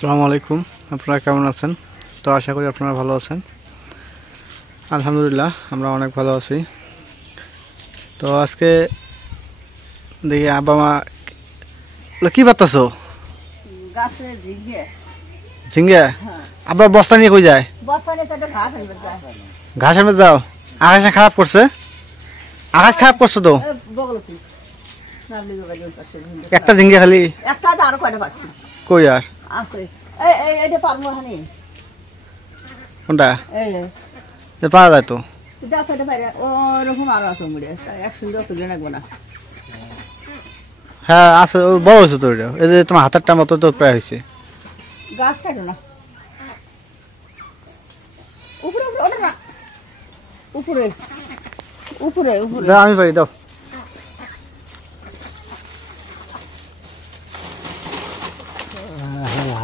আসসালামু আলাইকুম। আপনারা কেমন আছেন? তো আশা করি আপনারা ভালো আছেন। আলহামদুলিল্লাহ আমরা অনেক ভালো আছি। তো আজকে দেখি আব্বা মা কি পারতাছো? গাছে ঝিঙ্গে। ঝিঙ্গে? আব্বা বস্তা নিয়ে কই যায়? বস্তা নিয়ে তো একটা ঘাস আনবে যায়। ঘাস আনবে যাও? আকাশে খারাপ করছে? আকাশ খারাপ করছে তো? বগলতি নামলি বাড়ি ওই পাশে ঝিঙ্গে। একটা ঝিঙ্গে খালি? একটা তো আরো কয়টা পারছি। কই আর? আছে। এইটা পারবো হানি। কোনটা? এই যে পারা যায় তো? দেখো এটা পারে ওরকম আরো আছে মুড়ে। একসঙ্গে তুলে রাখবো না। হ্যাঁ আছে, বড় হয়েছে তো এটা। এই যে তোমার হাতেরটা মতো তো প্রায় হয়েছে। গাছ কাটো না। উপরে উপরে ওটা না। উপরে উপরে উপরে। দাও আমি পারি, দাও।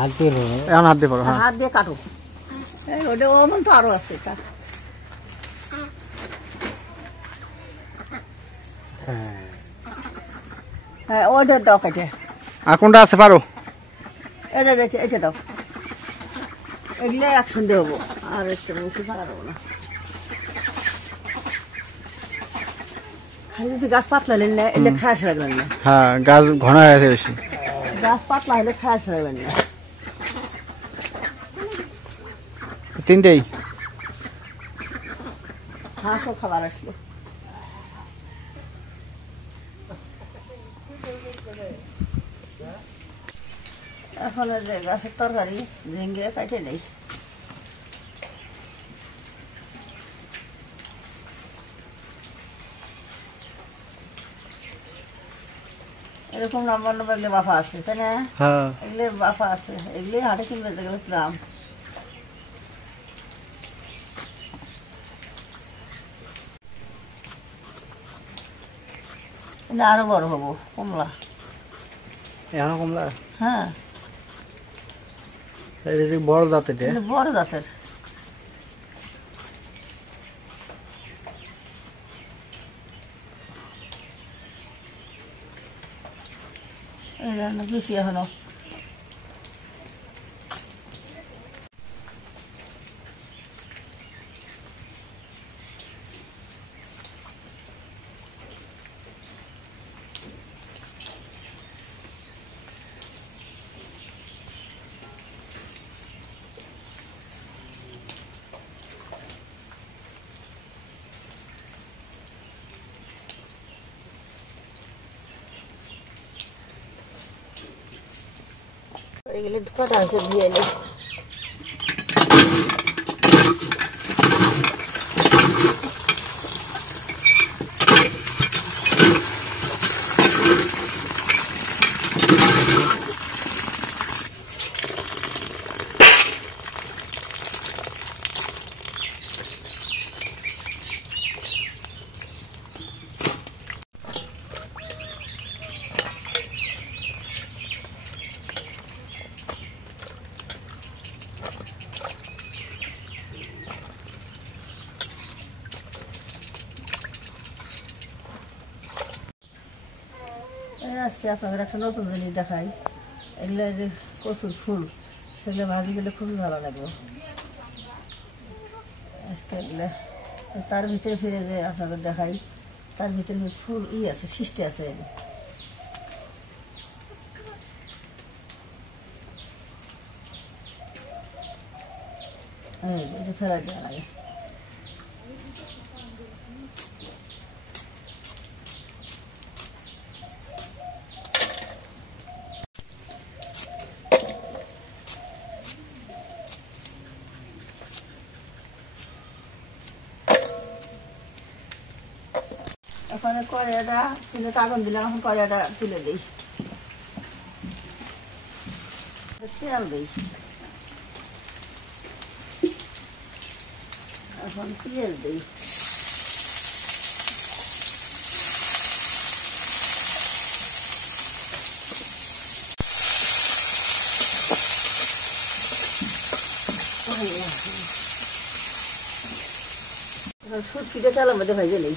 হাত দিয়ে এখন হাত দিয়ে পারো। হাত দিয়ে কাটো। এই ওটা ওমন তো আরো আছে এটা। হ্যাঁ ওইটা দাও কেটে। আর কোনটা আছে পারো? এটা দাও। এগুলো একসঙ্গে হবো আর একটা মুখে পারা দেবো না। যদি গাছ পাতলা হলেন না এলে খাস রাখবেন না। হ্যাঁ গাছ ঘন হয়ে গেছে বেশি। গাছ পাতলা হলে খাস রাখবেন না। তিনটেই হাঁসও খাবার আসলো। এখন যে গাছের তরকারি ঝিঙ্গে কাটে নেই। এরকম নম্বর নম্বর এগুলো বাফা আছে তাই না? হ্যাঁ এগুলো বাফা আছে, এগুলি হাটে কিনবে যেগুলো দাম। এটা আরো বড় হবো কমলা। এখনো কমলা? হ্যাঁ এটা যে বড় জাত, এটা এটা বড় জাতের। এই জন্য বেশি এখনো। এগুলো কাটা আছে দিয়ে নেই। আজকে আপনাদের একটা নতুন জিনিস দেখাই। এগুলো যে কচুর ফুল, সেগুলো ভাজি গেলে খুবই ভালো লাগবে আজকে। এগুলো তার ভিতরে ফিরে যে আপনাদের দেখাই, তার ভিতরে ফুল আছে, সৃষ্টি আছে। এটা ফেলা দেওয়া লাগে। এখন কড়াইটা তুলে আগুন দিলাম, এখন কড়াইটা তুলে দিই, তেল দিই, এখন পেঁয়াজ দিই, শুটকিটা তেলের মধ্যে ভেজে নিই।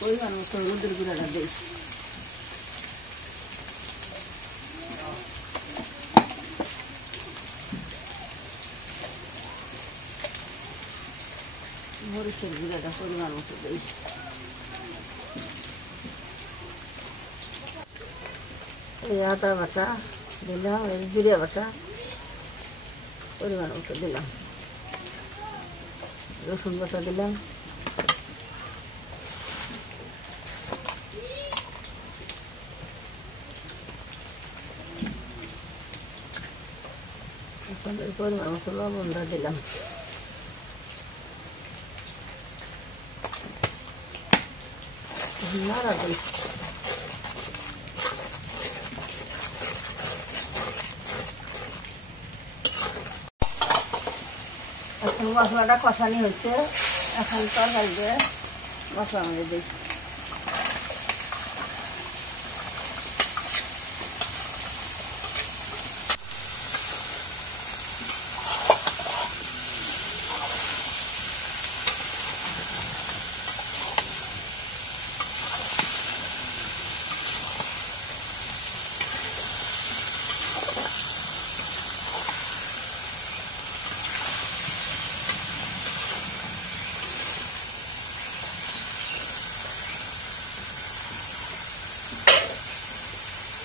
পরিমাণ মতো হলুদের গুঁড়াটা দিই। মরিচের গুঁড়াটা পরিমাণ মতো দিই। এই আদা বাটা দিলাম, এই জিরে বাটা পরিমাণ মতো দিলাম, রসুন বাটা দিলাম, পরিমাণ মতো লবণটা দিলাম। নাড়া দিই। এখন মশলাটা কষানি হচ্ছে, এখন তরকারি দিয়ে মশলা মধ্যে দিই।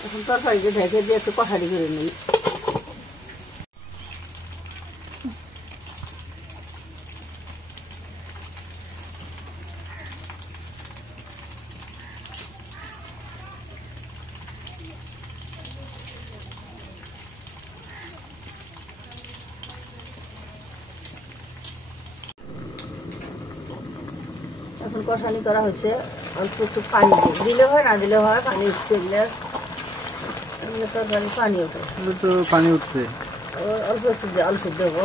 এখন তরকারিকে ঢেকে দিয়ে একটু কষানি করে নিই। এখন কষানি করা হয়েছে, অল্প একটু পানি দিলে হয়, না দিলে হয়, পানি উঠছে তরকারি পানি ওঠে, তো পানি উঠছে, অল্প একটু জল দেবো।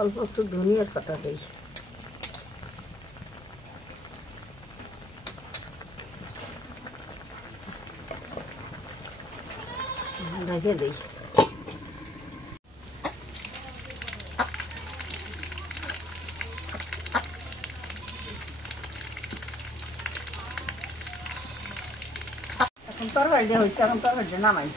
অল্প একটু ধনিয়ার পাতা দিই। ঢেকে দিই। এখন তরকারিটা হয়েছে, এখন তরকারিটা নামাই।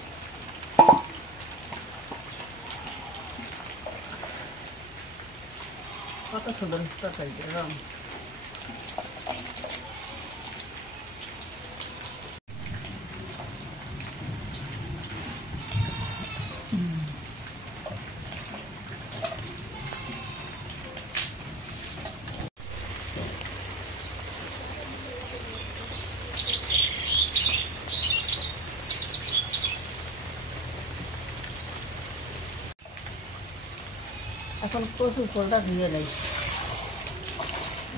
কত সুন্দর হচ্ছে তরকারিটা, রং। এখন কচুর ফলটা ধুয়ে নেই,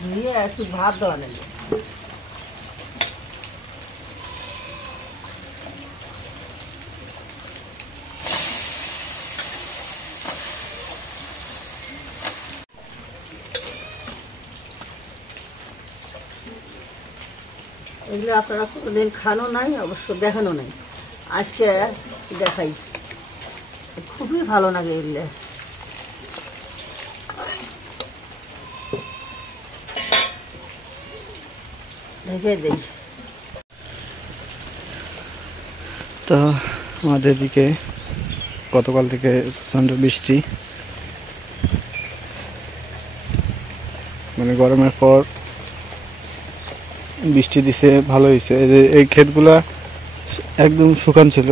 ধুয়ে একটু ভাত দেওয়া নেই। এগুলো আপনারা কোনোদিন খানো নাই, অবশ্য দেখানো নাই, আজকে দেখাই। খুবই ভালো লাগে এগুলো। ঢেকে দিই। তো আমাদের দিকে গতকাল থেকে প্রচণ্ড বৃষ্টি, মানে গরমের পর বৃষ্টি দিছে, ভালো হয়েছে। এই ক্ষেতগুলা একদম শুকান ছিল,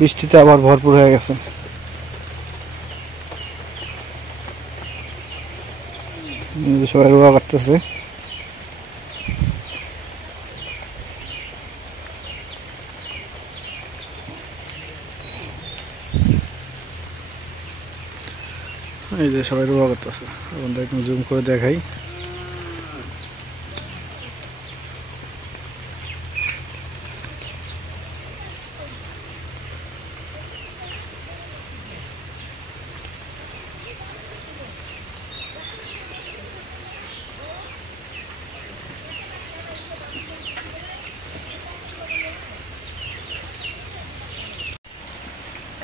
বৃষ্টিতে আবার ভরপুর হয়ে গেছে। সবাই রোয়া কাটতেছে। এই যে সবাই রোয়া করতেছে, আপনাদের একটু জুম করে দেখাই।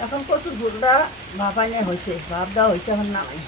এখন কচুর ফুলটা ভাপাই নিয়ে হয়েছে, ভাপ দেওয়া হয়েছে, এখন নামাই।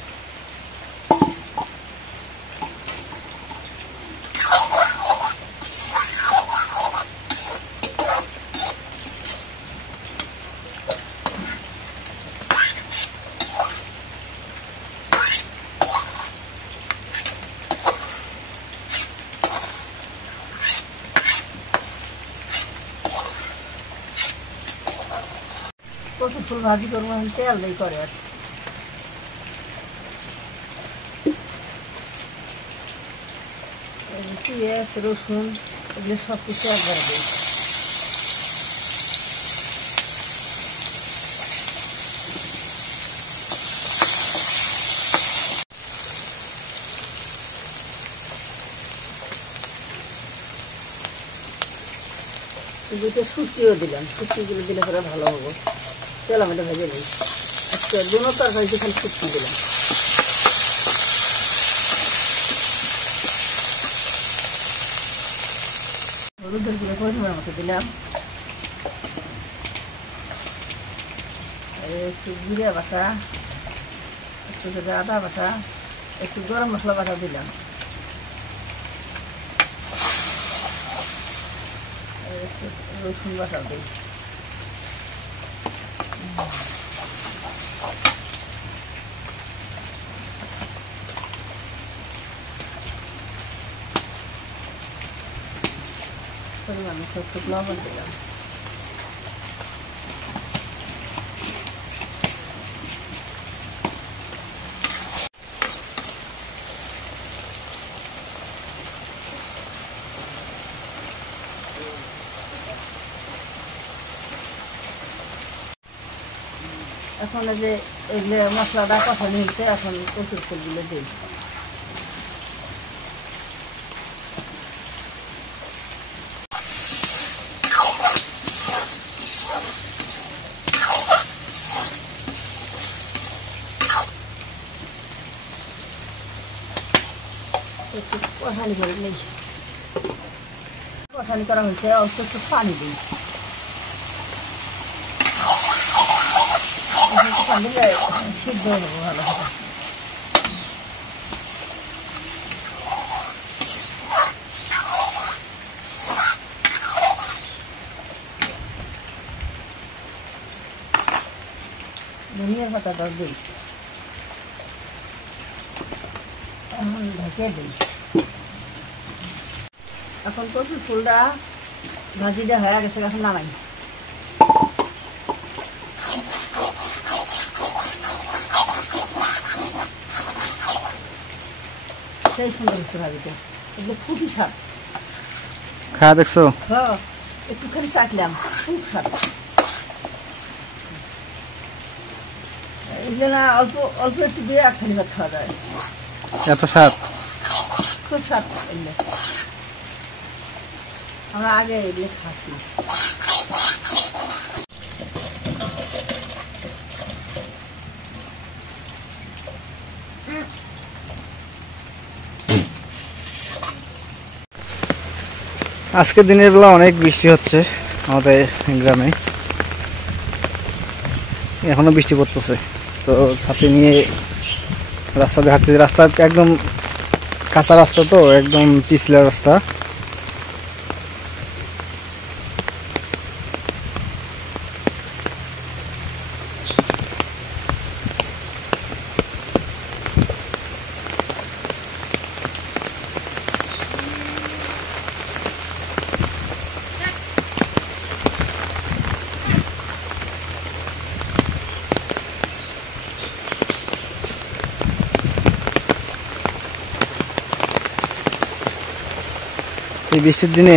কচুর ফুল ভাজি করবো, এখন তেল দিয়ে করে আর পেঁয়াজ রসুন এগুলো সব কিছু একবারে দিই। দুটো শুকিয়েও দিলাম, শুকিয়েগুলো দিলে পরে ভালো হবো। তেল আমাদের ভেজে নিই। আজকে দুটো তরকারিতে খালি শুকিয়ে দিলাম। হলুদের গুঁড়ো পরিমাণ মতো দিলাম, একটু জিরা বাটা, একটু আদা বাটা, একটু গরম মশলা বাটা দিলাম, একটু রসুন বাটা দিই। পরিমাণ মতো একটু লবণ দিলাম। এখন যে এগুলো মশলাটা কষানো হয়েছে, এখন কচুর ফুলগুলো দিই। একটু কষানি করে নেই, কষানি করা হয়েছে, অল্প একটু পানি দিই। দিলে সিদ্ধ হবো ভালো হবে। ধনিয়ার পাতাটা দিই, এখন ঢেকে দিই। এখন কচুর ফুলটা ভাজিটা হয়ে গেছে, এখন নামাই। সেই সুন্দর হচ্ছে ভাজিটা, এগুলো খুবই স্বাদ। খাওয়া দেখছো? হ্যাঁ, একটুখানি চাটলাম, খুব স্বাদ। এগুলো না অল্প অল্প একটু দিয়ে একখানি ভাত খাওয়া যায়, এত স্বাদ? খুব স্বাদ এগুলো। আমরা আগে এগুলো খাচ্ছি। আজকে দিনের বেলা অনেক বৃষ্টি হচ্ছে আমাদের গ্রামে, এখনো বৃষ্টি পড়তেছে। তো ছাতি নিয়ে রাস্তা দিয়ে হাঁটতে, রাস্তা একদম কাঁচা রাস্তা, তো একদম পিছলা রাস্তা। এই বৃষ্টির দিনে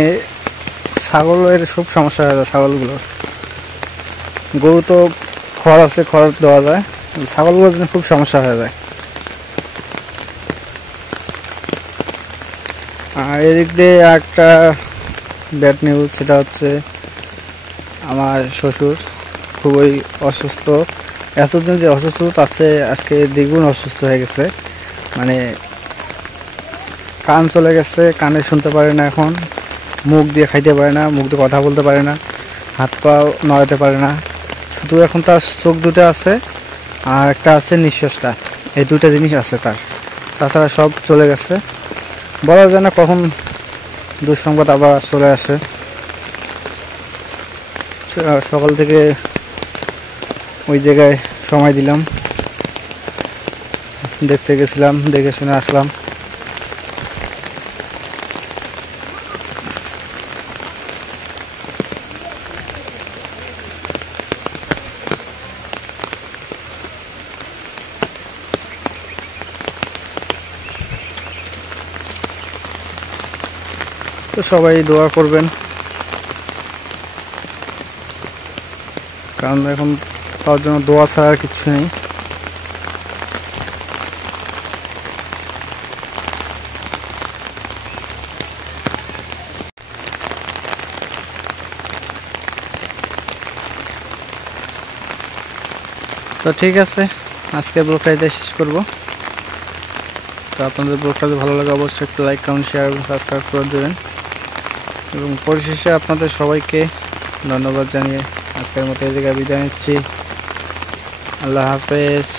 ছাগলের খুব সমস্যা হয়, ছাগলগুলোর। গরু তো খড় আছে, খড় দেওয়া যায়, ছাগলগুলোর জন্য খুব সমস্যা হয়ে যায়। আর এদিক দিয়ে একটা ব্যাড নিউজ, সেটা হচ্ছে আমার শ্বশুর খুবই অসুস্থ। এতদিন যে অসুস্থ আছে, আজকে দ্বিগুণ অসুস্থ হয়ে গেছে। মানে কান চলে গেছে, কানে শুনতে পারে না, এখন মুখ দিয়ে খাইতে পারে না, মুখ দিয়ে কথা বলতে পারে না, হাত পা নড়াতে পারে না, শুধু এখন তার চোখ দুটো আছে আর একটা আছে নিঃশ্বাসটা, এই দুটো জিনিস আছে তার, তাছাড়া সব চলে গেছে। বলা যায় না কখন দুঃসংবাদ আবার চলে আসে। সকাল থেকে ওই জায়গায় সময় দিলাম, দেখতে গেছিলাম, দেখে শুনে আসলাম। তো সবাই দোয়া করবেন, কারণ এখন তার জন্য দোয়া ছাড়া আর কিছু নেই। তো ঠিক আছে, আজকে ব্লগটা এটাই শেষ করব। তো আপনাদের ব্লগটা যদি ভালো লাগে অবশ্যই একটু লাইক, কমেন্ট, শেয়ার এবং সাবস্ক্রাইব করে দেবেন। এবং পরিশেষে আপনাদের সবাইকে ধন্যবাদ জানিয়ে আজকের মতো এই জায়গায় বিদায় নিচ্ছি। আল্লাহ হাফেজ।